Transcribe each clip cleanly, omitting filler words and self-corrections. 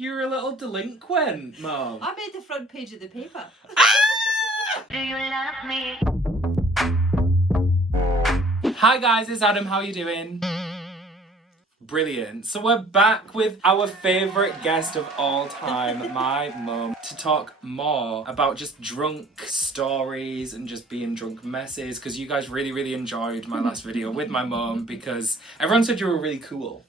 You're a little delinquent, Mum. I made the front page of the paper. Do you love me? Hi guys, it's Adam. How are you doing? Brilliant. So we're back with our favourite guest of all time, my mum, to talk more about just drunk stories and just being drunk messes, because you guys really enjoyed my last video with my mum because everyone said you were really cool.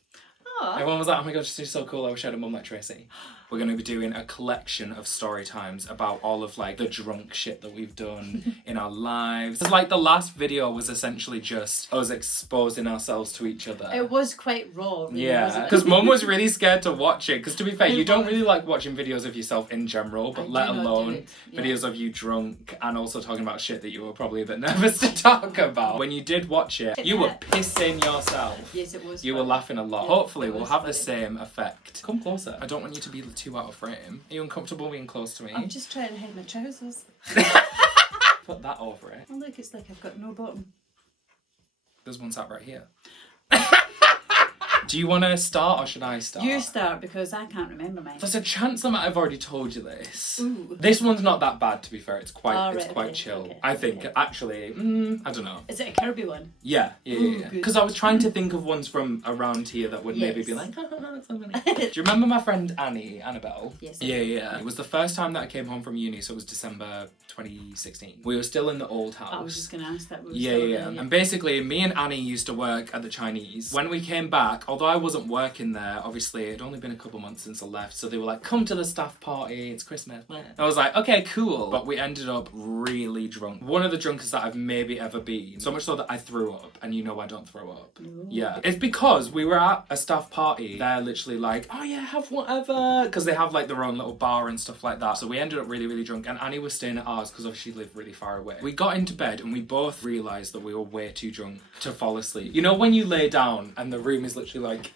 Aww. Everyone was like, oh my gosh, you're so cool, I wish I had a mum like Tracy. We're going to be doing a collection of story times about all of like the drunk shit that we've done in our lives. It's like the last video was essentially just us exposing ourselves to each other. It was quite raw, really, Yeah, wasn't it? because Mum was really scared to watch it. Because to be fair, you don't really like watching videos of yourself in general, but let alone videos of you drunk and also talking about shit that you were probably a bit nervous to talk about. When you did watch it, you were pissing yourself. Yes, it was. You were laughing a lot. Yeah, Hopefully, it we'll was have the funny. same effect. Come closer. I don't want you to be too out of frame. Are you uncomfortable being close to me? I'm just trying to hide my trousers. Put that over it. Oh look, it's like I've got no bottom. There's one sat right here. Do you want to start or should I start? You start because I can't remember mine. There's a chance I might have already told you this. Ooh. This one's not that bad, to be fair. It's quite, Oh, it's right, quite okay, chill. okay, I think, okay. actually, I don't know. Is it a Kirby one? Yeah. Ooh, good. Because I was trying to think of ones from around here that would maybe be like, oh, that's so funny. Do you remember my friend Annabelle? Yes. Yeah. It was the first time that I came home from uni, so it was December 2016. We were still in the old house. I was just going to ask that. Yeah. And basically, me and Annie used to work at the Chinese. When we came back, although I wasn't working there, obviously, it'd only been a couple months since I left, so they were like, come to the staff party, it's Christmas. I was like, okay, cool. But we ended up really drunk. One of the drunkest that I've maybe ever been. So much so that I threw up, and you know I don't throw up. Ooh. Yeah. It's because we were at a staff party. They're literally like, oh yeah, have whatever. Because they have like their own little bar and stuff like that. So we ended up really drunk, and Annie was staying at ours because she lived really far away. We got into bed and we both realised that we were way too drunk to fall asleep. You know when you lay down and the room is literally like...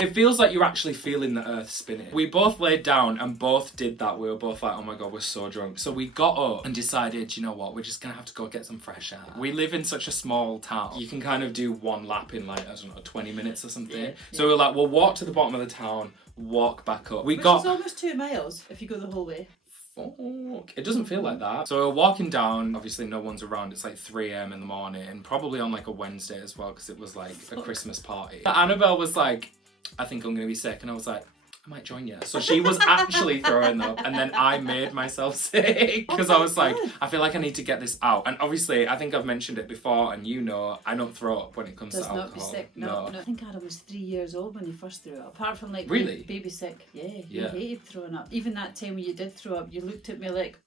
It feels like you're actually feeling the earth spinning. We both laid down and both did that. We were both like, oh my god, we're so drunk. So we got up and decided, you know what, we're just gonna have to go get some fresh air. We live in such a small town. You can kind of do one lap in like, I don't know, 20 minutes or something. Yeah. So we were like, we'll walk to the bottom of the town, walk back up. Which is almost 2 miles if you go the whole way. Fuck. It doesn't feel like that. So we're walking down, obviously no one's around, it's like 3 a.m. in the morning, probably on like a Wednesday as well, because it was like a Christmas party. Annabelle was like, I think I'm gonna be sick, and I was like, I might join you. So she was actually throwing up, and then I made myself sick because I was like, I feel like I need to get this out. And obviously, I think I've mentioned it before, and you know, I don't throw up when it comes to alcohol. Does not be sick. No. I think Adam was 3 years old when he first threw up. Apart from like really? Baby sick. Yeah, he hated throwing up. Even that time when you did throw up, you looked at me like,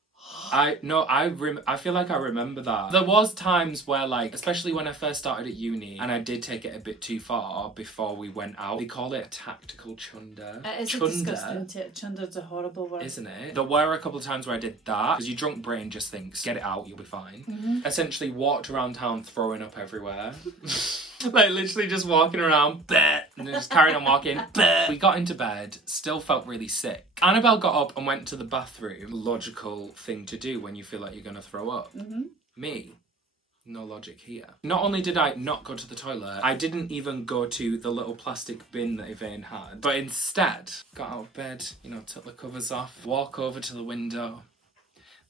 I feel like I remember that. There was times where like, especially when I first started at uni and I did take it a bit too far before we went out. They call it a tactical chunder. It is disgusting. Chunder's a horrible word. Isn't it? There were a couple of times where I did that because your drunk brain just thinks, get it out, you'll be fine. Mm-hmm. Essentially walked around town throwing up everywhere. Like literally just walking around, bleh, and then just carrying on walking. Bleh. We got into bed, still felt really sick. Annabelle got up and went to the bathroom. Logical thing to do when you feel like you're going to throw up. Mm-hmm. Me, no logic here. Not only did I not go to the toilet, I didn't even go to the little plastic bin that Yvain had, but instead got out of bed, took the covers off, walk over to the window,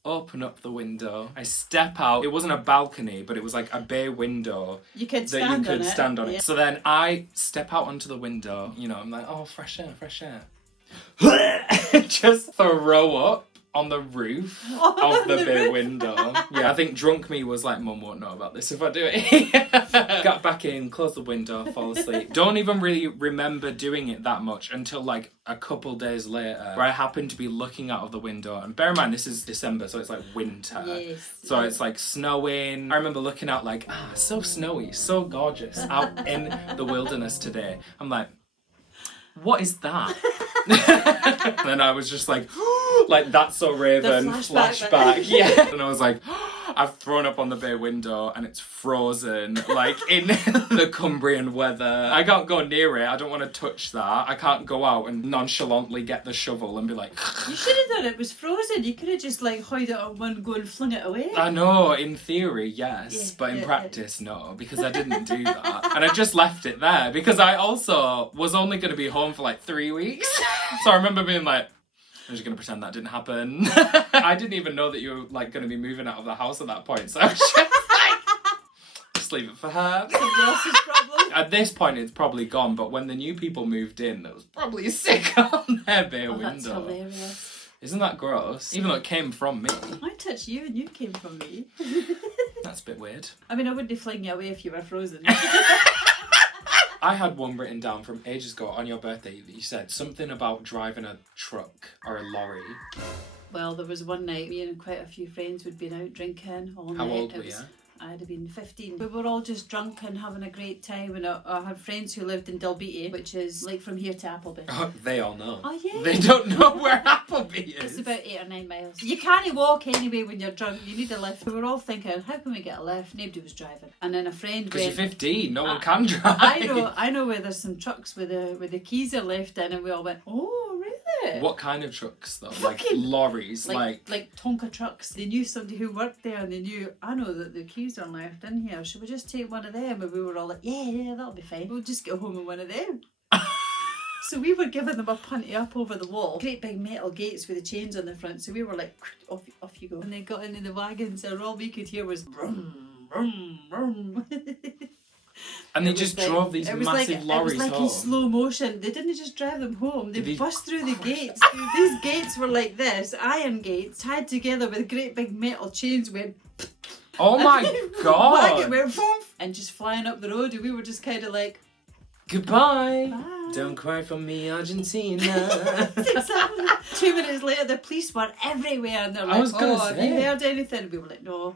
open up the window. I step out. It wasn't a balcony, but it was like a bay window you could that stand on it. Yeah. So then I step out onto the window. I'm like, oh, fresh air. Just throw up on the roof of the bay window. Yeah, I think drunk me was like, Mum won't know about this if I do it. Got back in, closed the window, fall asleep. Don't even really remember doing it that much until like a couple days later, where I happened to be looking out of the window. And bear in mind, this is December, so it's like winter. Yes. So it's like snowing. I remember looking out like, so snowy, so gorgeous out in the wilderness today. I'm like, what is that? And then I was just like, like That's So Raven, flashback. Yeah. And I was like, I've thrown up on the bay window and it's frozen, like in the Cumbrian weather. I can't go near it. I don't want to touch that. I can't go out and nonchalantly get the shovel and be like... You should have done it. It was frozen. You could have just like hoid it on one go and flung it away. I know, in theory, yes, Yeah, but in yeah, practice, no, because I didn't do that. And I just left it there because I also was only going to be home for like 3 weeks. So I remember being like, I'm just going to pretend that didn't happen. I didn't even know that you were like going to be moving out of the house at that point. So I was just like, just leave it for her. Somebody else's problem. At this point, it's probably gone, but when the new people moved in, there was probably sick on their bay Oh, that's window. hilarious. Isn't that gross? Even though it came from me. I touched you and you came from me. That's a bit weird. I mean, I wouldn't fling you away if you were frozen. I had one written down from ages ago on your birthday that you said something about driving a truck or a lorry. Well, there was one night, me and quite a few friends would been out drinking all How night. old were you? I'd have been 15. We were all just drunk and having a great time, and I had friends who lived in Dalbeattie, which is like from here to Appleby. Oh, they all know. Oh yeah. They don't know where Appleby is. It's about 8 or 9 miles. You can't walk anyway when you're drunk. You need a lift. We were all thinking, how can we get a lift? Nobody was driving. And then a friend Because went... you're 15, no one can drive. I know where there's some trucks with the keys are left in, and we all went, oh, really? What kind of trucks though? Fucking- like lorries, like... Like Tonka trucks. They knew somebody who worked there, and they knew, I know that the keys are left in here. Should we just take one of them? And we were all like, yeah, that'll be fine. We'll just get home in one of them. So we were giving them a punty up over the wall. Great big metal gates with the chains on the front. So we were like, off you go. And they got into the wagons, and all we could hear was brum, brum, brum. And they It was just like- drove these it was massive lorries It was like home. in slow motion. They didn't just drive them home. They Did they bust through the crush gates. These gates were like this, iron gates, tied together with great big metal chains. Went. Oh my Wagon god! went boom, and just flying up the road, and we were just kind of like, Goodbye! bye. Don't cry for me, Argentina. Exactly. 2 minutes later, the police were everywhere, and they're I like, was gonna have say. you heard anything? We were like, no.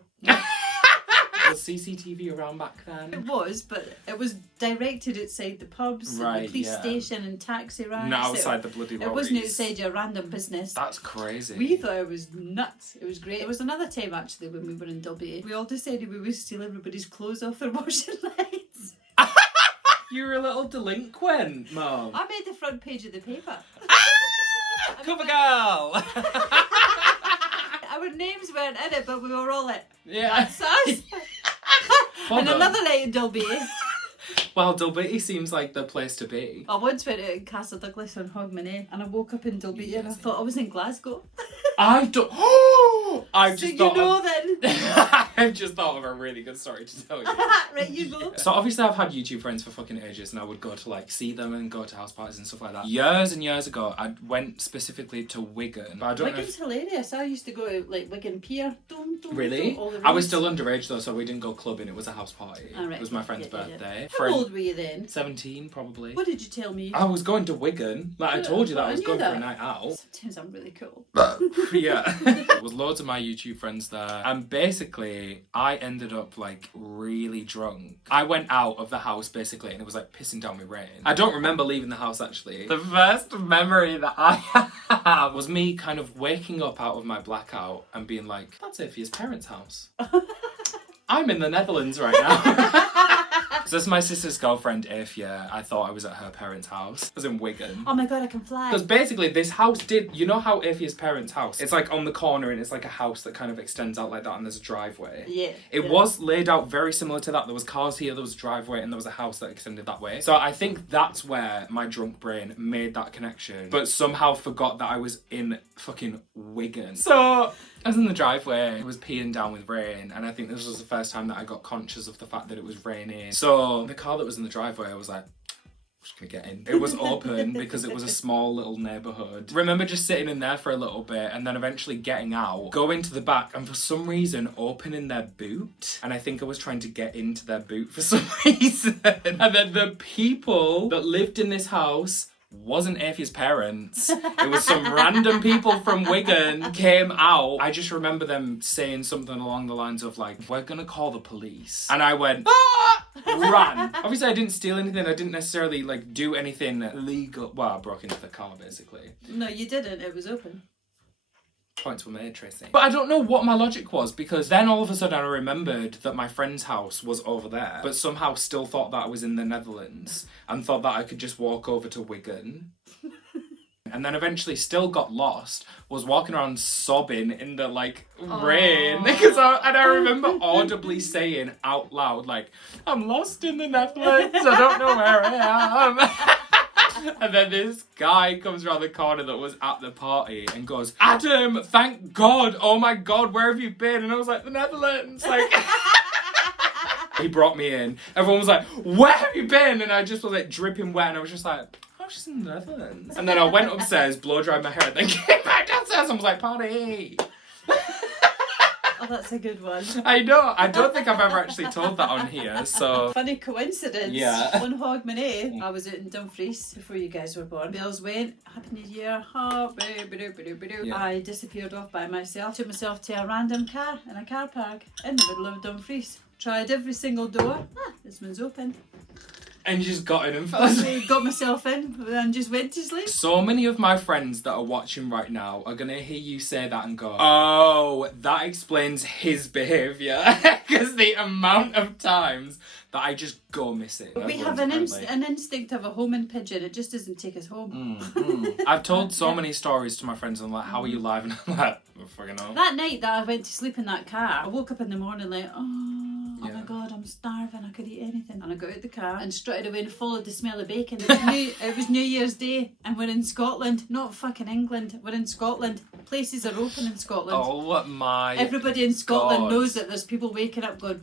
Was CCTV around back then? It was, but it was directed outside the pubs, and Right, the police yeah. station, and taxi ranks. Not outside the bloody It lorries. wasn't outside your random business. That's crazy. We thought it was nuts. It was great. It was another time actually when we were in Dalbeattie. We all decided we would steal everybody's clothes off their washing lines. You're a little delinquent, Mum. I made the front page of the paper. Cover girl! Our names weren't in it, but we were all like, Yeah. that's us. Hold And on. another night in Dalbeattie. Well, Dalbeattie seems like the place to be. I once went out in Castle Douglas on Hogmanay, and I woke up in Dalbeattie and I thought I was in Glasgow. I don't. Oh! I've So just you thought. know then. I've just thought of a really good story to tell you. Right, you go. So obviously I've had YouTube friends for fucking ages, and I would go to like see them and go to house parties and stuff like that. Years and years ago, I went specifically to Wigan, but I don't know. Wigan's hilarious. I used to go to like Wigan Pier. Dum, dum, Really? dum, all the I was roads. still underage though, so we didn't go clubbing. It was a house party. Ah, right. It was my friend's Yeah, yeah, yeah. birthday. How old were you then? 17 probably. What did you tell me? I was going to Wigan. Like I Yeah, told you that I I was knew going for a that. night out. Sometimes I'm really cool. Yeah. There was loads of my YouTube friends there. And basically, I ended up like really drunk. I went out of the house basically and it was like pissing down with rain. I don't remember leaving the house actually. The first memory that I have was me kind of waking up out of my blackout and being like, that's Ify's parents' house. I'm in the Netherlands right now. So that's my sister's girlfriend, Ifya. I thought I was at her parents' house. I was in Wigan. Oh my god, I can fly. Because basically this house did, you know how Ifya's parents' house, it's like on the corner and it's like a house that kind of extends out like that and there's a driveway. Yeah. It yeah. was laid out very similar to that. There was cars here, there was a driveway, and there was a house that extended that way. So I think that's where my drunk brain made that connection, but somehow forgot that I was in fucking Wigan. So I was in the driveway, it was peeing down with rain, and I think this was the first time that I got conscious of the fact that it was raining. So the car that was in the driveway, I was like, just gonna get in. It was open because it was a small little neighbourhood. Remember just sitting in there for a little bit and then eventually getting out, going to the back and for some reason opening their boot. And I think I was trying to get into their boot for some reason. And then the people that lived in this house wasn't Ify's parents. It was some random people from Wigan came out. I just remember them saying something along the lines of like, we're gonna call the police. And I went, ah! Ran. Obviously I didn't steal anything. I didn't necessarily like do anything illegal. Well, I broke into the car basically. No, you didn't. It was open. Points were made, Tracy. But I don't know what my logic was, because then all of a sudden I remembered that my friend's house was over there, but somehow still thought that I was in the Netherlands and thought that I could just walk over to Wigan. And then eventually still got lost, was walking around sobbing in the, like, rain. Because I remember audibly saying out loud, like, I'm lost in the Netherlands, I don't know where I am. And then this guy comes around the corner that was at the party and goes, Adam, thank God, oh my God, where have you been? And I was like, the Netherlands, like... He brought me in. Everyone was like, where have you been? And I just was like dripping wet, and I was just like, oh, she's in the Netherlands. And then I went upstairs, blow dried my hair, and then came back downstairs and was like, party. Oh, that's a good one. I know. I don't think I've ever actually told that on here, so... Funny coincidence. Yeah. On Hogmanay, I was out in Dumfries before you guys were born. Bells went, Happy New Year, Yeah. I disappeared off by myself, took myself to a random car in a car park in the middle of Dumfries. Tried every single door. This one's open. And you just got in and fell asleep. Got myself in and just went to sleep. So many of my friends that are watching right now are going to hear you say that and go, oh, that explains his behaviour. Because the amount of times that I just go missing. We have an instinct of a homing pigeon. It just doesn't take us home. I've told so many stories to my friends. I'm like, how are you live? And I'm like, I fucking know. That night that I went to sleep in that car, I woke up in the morning like, oh Yeah. my God, I'm starving. I could eat anything. And I got out the car and strutted away and followed the smell of bacon. It was New Year's Day and we're in Scotland, not fucking England. We're in Scotland. Places are open in Scotland. Oh my Everybody in Scotland God. knows that there's people waking up going,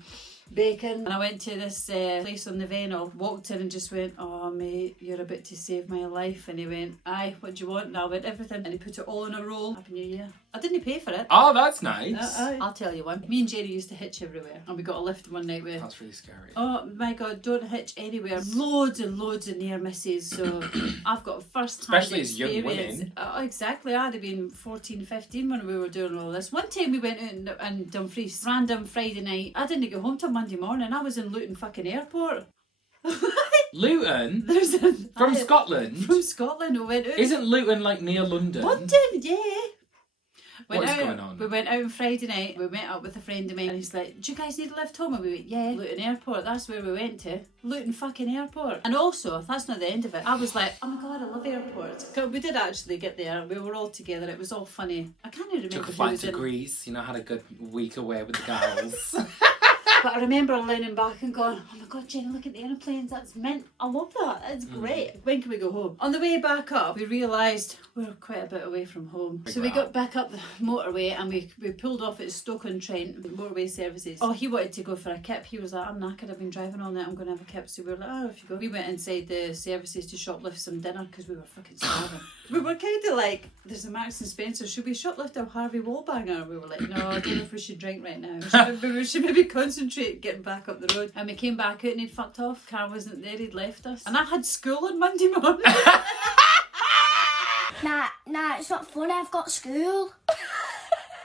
bacon. And I went to this place on the Vennel, walked in and just went, oh mate, you're about to save my life. And he went, aye, what do you want? And I went, everything. And he put it all in a roll. Happy New Year. I didn't pay for it. Oh, that's nice. I'll tell you one. Me and Jerry used to hitch everywhere, and we got a lift one night with. That's really scary. Oh my God, don't hitch anywhere. Loads and loads of near misses. So I've got first hand Especially as young women. Oh, exactly. I'd have been 14, 15 when we were doing all this. One time we went out in Dumfries, random Friday night. I didn't get home till Monday morning. I was in Luton fucking airport. Luton? From Scotland? From Scotland, we went out. Isn't Luton like near London? London, yeah. What is going on? We went out on Friday night. We met up with a friend of mine and he's like, do you guys need a lift home? And we went, yeah, Luton Airport. That's where we went to. Luton fucking Airport. And also, that's not the end of it. I was like, oh my God, I love airports. We did actually get there. We were all together. It was all funny. I can't even remember Took a who flight was to in. Greece, you know, had a good week away with the gals. But I remember leaning back and going, oh my God, Jenny, look at the aeroplanes. That's mint. I love that. It's great. When can we go home? On the way back up, we realised we were quite a bit away from home. So we got back up the motorway and we pulled off at Stoke-on-Trent, motorway services. Oh, he wanted to go for a kip. He was like, I'm knackered. I've been driving all night. I'm going to have a kip. So we were like, oh, if you go. We went inside the services to shoplift some dinner because we were fucking starving. We were kind of like, there's a Marks and Spencer. Should we shoplift a Harvey Wallbanger? We were like, no, I don't know if we should drink right now. We should maybe concentrate getting back up the road. And we came back out and he'd fucked off. Car wasn't there. He'd left us. And I had school on Monday morning. Nah, it's not funny. I've got school.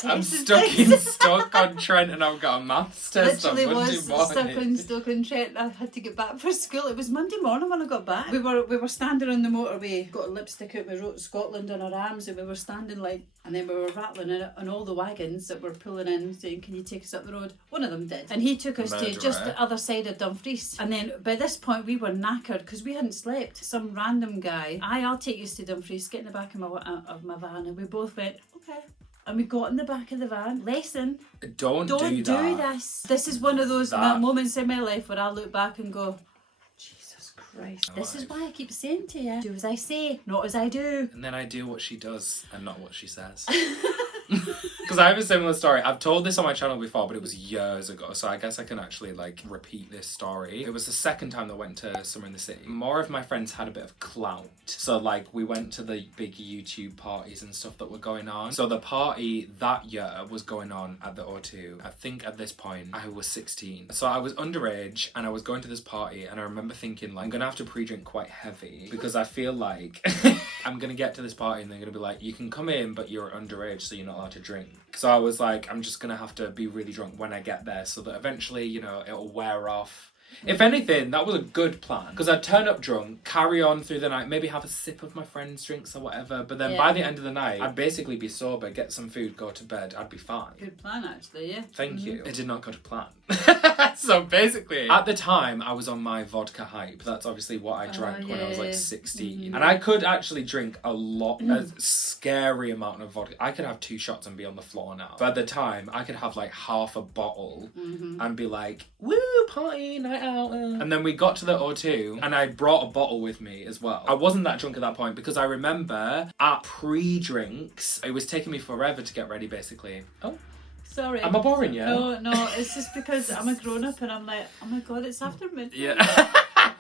I'm stuck in Stoke-on-Trent and I've got a maths test on Literally Monday was morning. stuck in Trent. I had to get back for school. It was Monday morning when I got back. We were standing on the motorway, got a lipstick out, we wrote Scotland on our arms, and we were standing like, and then we were rattling it on all the wagons that were pulling in, saying, can you take us up the road? One of them did. And he took us to just the other side of Dumfries. And then by this point we were knackered because we hadn't slept. Some random guy, I'll take you to Dumfries, get in the back of my van, and we both went, okay. And we got in the back of the van. Listen, Don't do this. This is one of those moments in my life where I look back and go, Jesus Christ. This is why I keep saying to you, do as I say, not as I do. And then I do what she does and not what she says. Because I have a similar story. I've told this on my channel before, but it was years ago, so I guess I can actually like repeat this story. It was the second time that I went to somewhere in the city. More of my friends had a bit of clout, so like we went to the big YouTube parties and stuff that were going on. So the party that year was going on at the O2. I think at this point I was 16, so I was underage and I was going to this party, and I remember thinking like, I'm gonna have to pre-drink quite heavy because I feel like I'm gonna get to this party and they're gonna be like, you can come in but you're underage, so you're not allowed to drink. So I was like, I'm just gonna have to be really drunk when I get there so that eventually, you know, it'll wear off If anything, that was a good plan. Because I'd turn up drunk, carry on through the night, maybe have a sip of my friend's drinks or whatever. But then by the end of the night, I'd basically be sober, get some food, go to bed. I'd be fine. Good plan, actually, yeah. Thank you. It did not go to plan. So basically, at the time, I was on my vodka hype. That's obviously what I drank when I was like 16. And I could actually drink a lot, a scary amount of vodka. I could have 2 shots and be on the floor now. But at the time, I could have like half a bottle and be like, woo, party, night out. And then we got to the O2 and I brought a bottle with me as well. I wasn't that drunk at that point because I remember at pre-drinks, it was taking me forever to get ready basically. Oh. Sorry. Am I boring you? No, it's just because I'm a grown-up and I'm like, oh my god, it's after midnight. Yeah.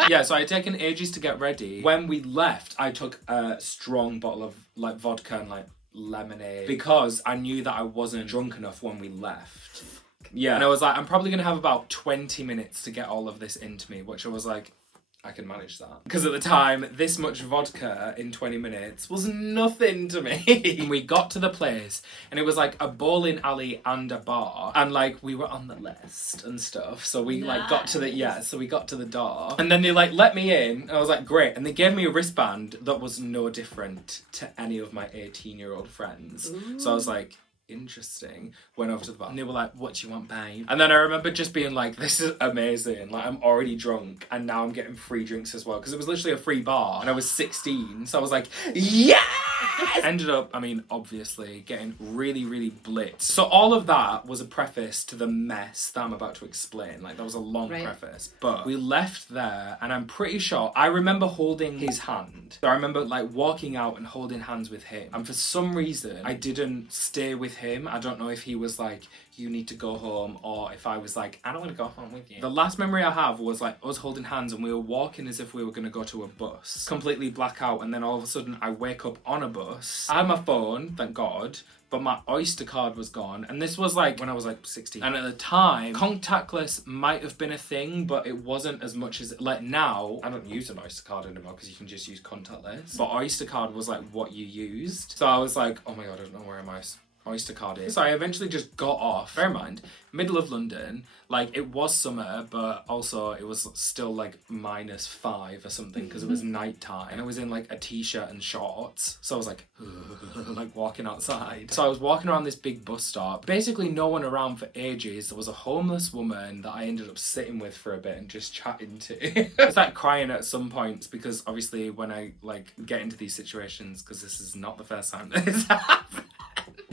Yeah, so I had taken ages to get ready. When we left, I took a strong bottle of like vodka and like lemonade because I knew that I wasn't drunk enough when we left. Yeah, and I was like, I'm probably going to have about 20 minutes to get all of this into me, which I was like, I can manage that. Because at the time, this much vodka in 20 minutes was nothing to me. And we got to the place, and it was like a bowling alley and a bar. And like, we were on the list and stuff. So we like got to the, so we got to the door. And then they like let me in, and I was like, great. And they gave me a wristband that was no different to any of my 18-year-old friends. Ooh. So I was like, interesting. Went over to the bar and they were like, what do you want, babe? And then I remember just being like, this is amazing, like I'm already drunk and now I'm getting free drinks as well, because it was literally a free bar and I was 16, so I was like, yeah. Ended up, I mean, obviously getting really, really blitzed. So all of that was a preface to the mess that I'm about to explain. Like, that was a long preface. But we left there, and I'm pretty sure, I remember holding his hand. So I remember, like, walking out and holding hands with him. And for some reason, I didn't stay with him. I don't know if he was like, you need to go home, or if I was like, I don't want to go home with you. The last memory I have was like us holding hands and we were walking as if we were going to go to a bus. Completely blackout, and then all of a sudden I wake up on a bus. I had my phone, thank God, but my Oyster card was gone. And this was like when I was like 16. And at the time, contactless might have been a thing, but it wasn't as much as, like now, I don't use an Oyster card anymore because you can just use contactless. But Oyster card was like what you used. So I was like, oh my God, I don't know where my Oyster card is. So I eventually just got off. Bear in mind, middle of London, like it was summer, but also it was still like -5 or something because it was night time. And I was in like a t-shirt and shorts. So I was like, like walking outside. So I was walking around this big bus stop. Basically no one around for ages. There was a homeless woman that I ended up sitting with for a bit and just chatting to. I was like crying at some points because obviously when I like get into these situations, because this is not the first time that this happened.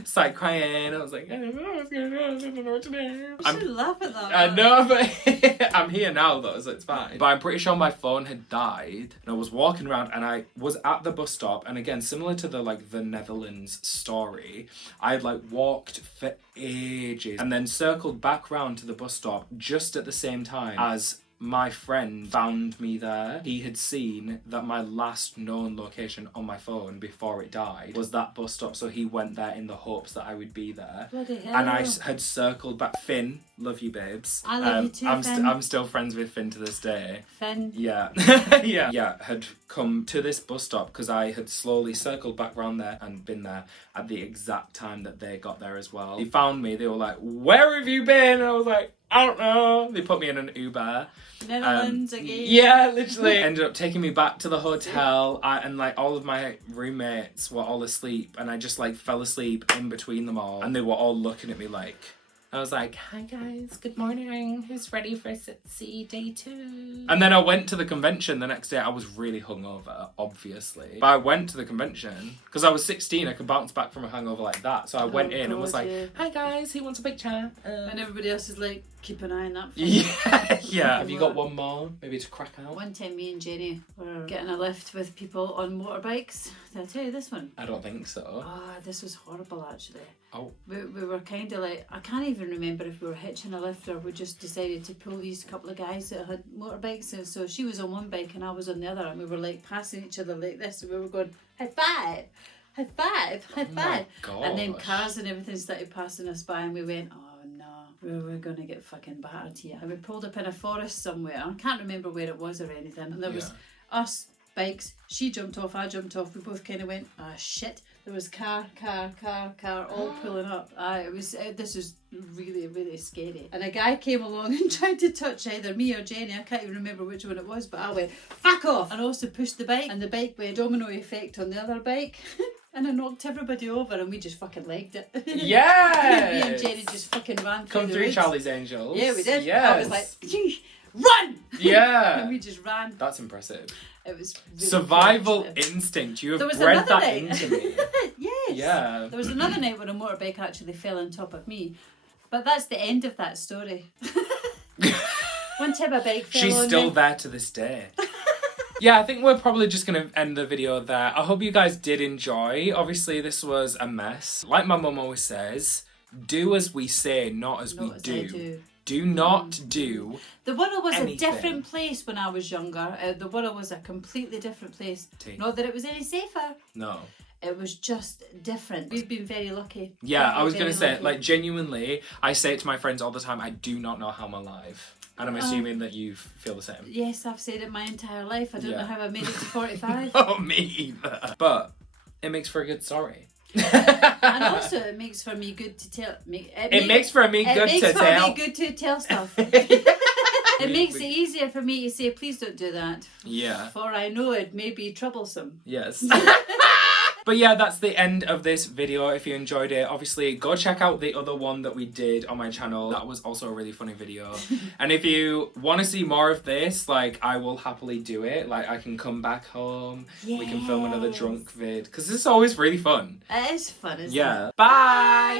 Started crying. I was like, I don't know what's going on. I don't know what to do. You should laugh at that. I know, but I'm here now though, so it's fine. But I'm pretty sure my phone had died, and I was walking around, and I was at the bus stop. And again, similar to the Netherlands story, I had like walked for ages, and then circled back round to the bus stop just at the same time as my friend found me there. He had seen that my last known location on my phone before it died was that bus stop, so he went there in the hopes that I would be there. Bloody hell. And I had circled back. Finn, love you, babes. I love you too, Finn. I'm still friends with Finn to this day. Finn. Yeah. Yeah, had come to this bus stop because I had slowly circled back round there and been there at the exact time that they got there as well. They found me. They were like, where have you been? And I was like, I don't know. They put me in an Uber. Netherlands again. Yeah, literally. Ended up taking me back to the hotel, and like all of my roommates were all asleep, and I just like fell asleep in between them all, and they were all looking at me like, I was like, hi guys, good morning. Who's ready for Sitsy day 2? And then I went to the convention the next day. I was really hungover, obviously. But I went to the convention because I was 16. I could bounce back from a hangover like that. So I went in and was like, hi guys, who wants a picture? And everybody else is like, keep an eye on that. Yeah. Have you got one more? Maybe to crack out? One time me and Jenny were getting a lift with people on motorbikes. Did I tell you this one? I don't think so. This was horrible actually. Oh. We were kind of like, I can't even remember if we were hitching a lift or we just decided to pull these couple of guys that had motorbikes. And so she was on one bike and I was on the other, and we were like passing each other like this, and we were going, high five, high five, high five. And then cars and everything started passing us by, and we went, oh no, we're going to get fucking battered here. And we pulled up in a forest somewhere. I can't remember where it was or anything. And there was us bikes. She jumped off, I jumped off. We both kind of went, ah, shit. There was car, all pulling up. This was really, really scary. And a guy came along and tried to touch either me or Jenny. I can't even remember which one it was, but I went, fuck off! And also pushed the bike, and the bike went domino effect on the other bike. And I knocked everybody over, and we just fucking legged it. Yeah. Me and Jenny just fucking ran through Come the through woods. Charlie's Angels. Yeah, we did. Yes. I was like, run! Yeah. And we just ran. That's impressive. It was really Survival impressive. instinct. You There have was bred another that night. into me. Yes. Yeah. There was another night when a motorbike actually fell on top of me. But that's the end of that story. One time a bike fell She's on still me. there to this day. Yeah, I think we're probably just going to end the video there. I hope you guys did enjoy. Obviously, this was a mess. Like my mum always says, do as we say, not as we Not as I do. do. Do not do. The world was anything. a different place when I was younger. The world was a completely different place. Not that it was any safer. No. It was just different. We've been very lucky. Yeah, Very, I was going very to say, lucky. like, genuinely, I say it to my friends all the time, I do not know how I'm alive. And I'm assuming that you feel the same. Yes, I've said it my entire life. I don't know how I made it to 45. Oh, me either. But it makes for a good story. And also, it makes for me good to tell. It makes for me good to tell. It makes for me good to tell stuff. It makes it easier for me to say, please don't do that. Yeah. For I know it may be troublesome. Yes. But yeah, that's the end of this video. If you enjoyed it, obviously go check out the other one that we did on my channel. That was also a really funny video. And if you want to see more of this, like, I will happily do it. Like, I can come back home. We can film another drunk vid. Because this is always really fun. It is fun, isn't it? Yeah. Bye!